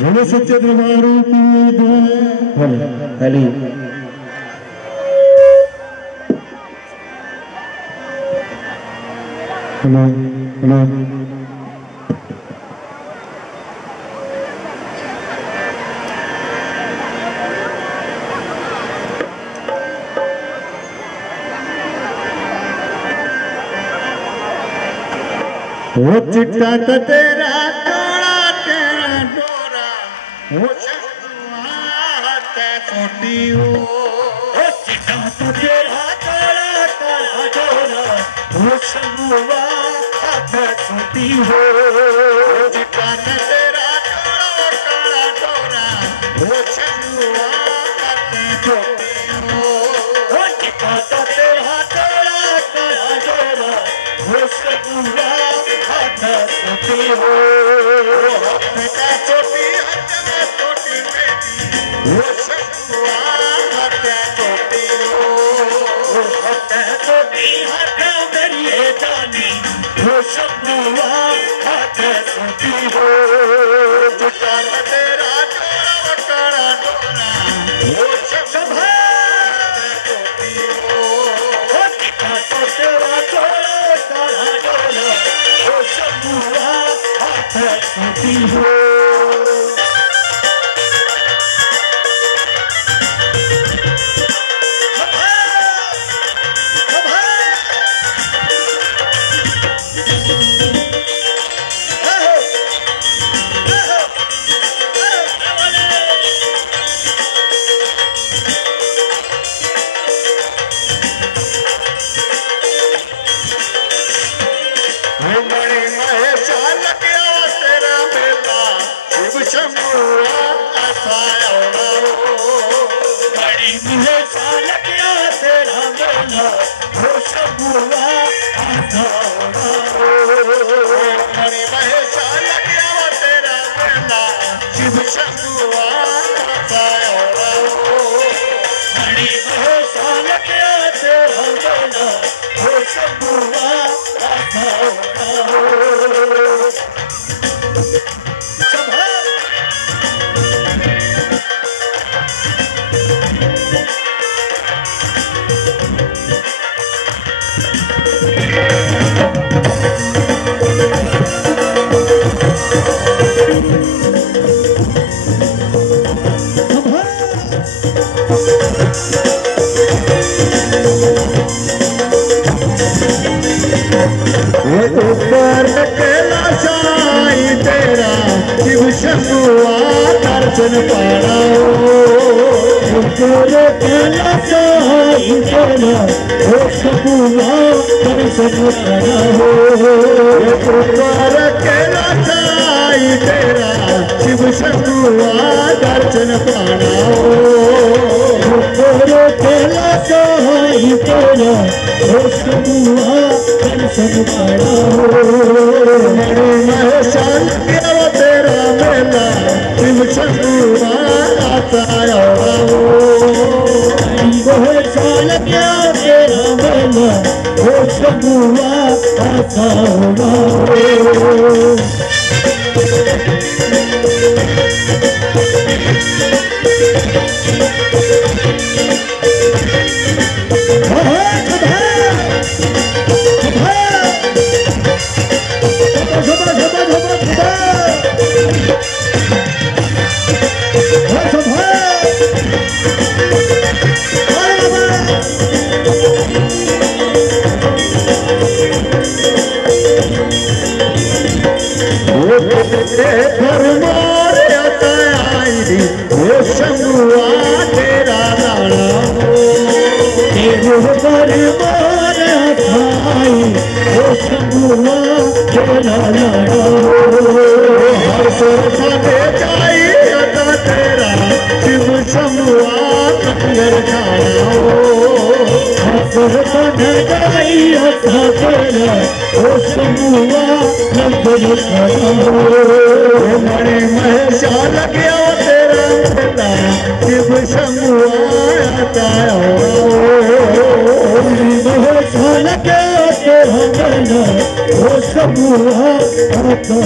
बोले सच्चे दरबार की जय। हली वो चिट्टा तो तेरा टोड़ा तेरा डोरा वो छोटी हो चिट्टा तो तेरा टोड़ा तेरा डोरा वो छोटी हो चिट्टा तो तेरा टोड़ा तेरा डोरा वो छोटी हो चिट्टा तो तेरा टोड़ा तेरा डोरा वो छोटी हो बेटा छोटी छोटी बेटी वो सकुआ छोटी हो छोटी मेरी जानी वो सकुआ छोटी हो जुटा तेरा टोरा डोरा वो सभा छोटी हो टिका तो तेरा टोरा डोरा वो सकुआ छोटी हो दर्शन पाना हो सकुआ दर्शन पाना हो केला साई तेरा शिव सकुआ दर्शन पाना हो केला साई तेरा हो सकुआ दर्शन पाना हो महसान तेरा मेला शिव सकुआ आता वो चाल क्या तेरा मेला वो सकुआ आता तेरा लाड़ा वो सकुआ तेरा लाड़ा हर सोने जाई तेरा शिव समुआ लंगर खाना हर सोने जाई तेरा वो समुआ लंगर खाना मणि महशा लग्या तेरा मेला शिव समुआ महशा लग्या तेरा मेला वो समुआ आता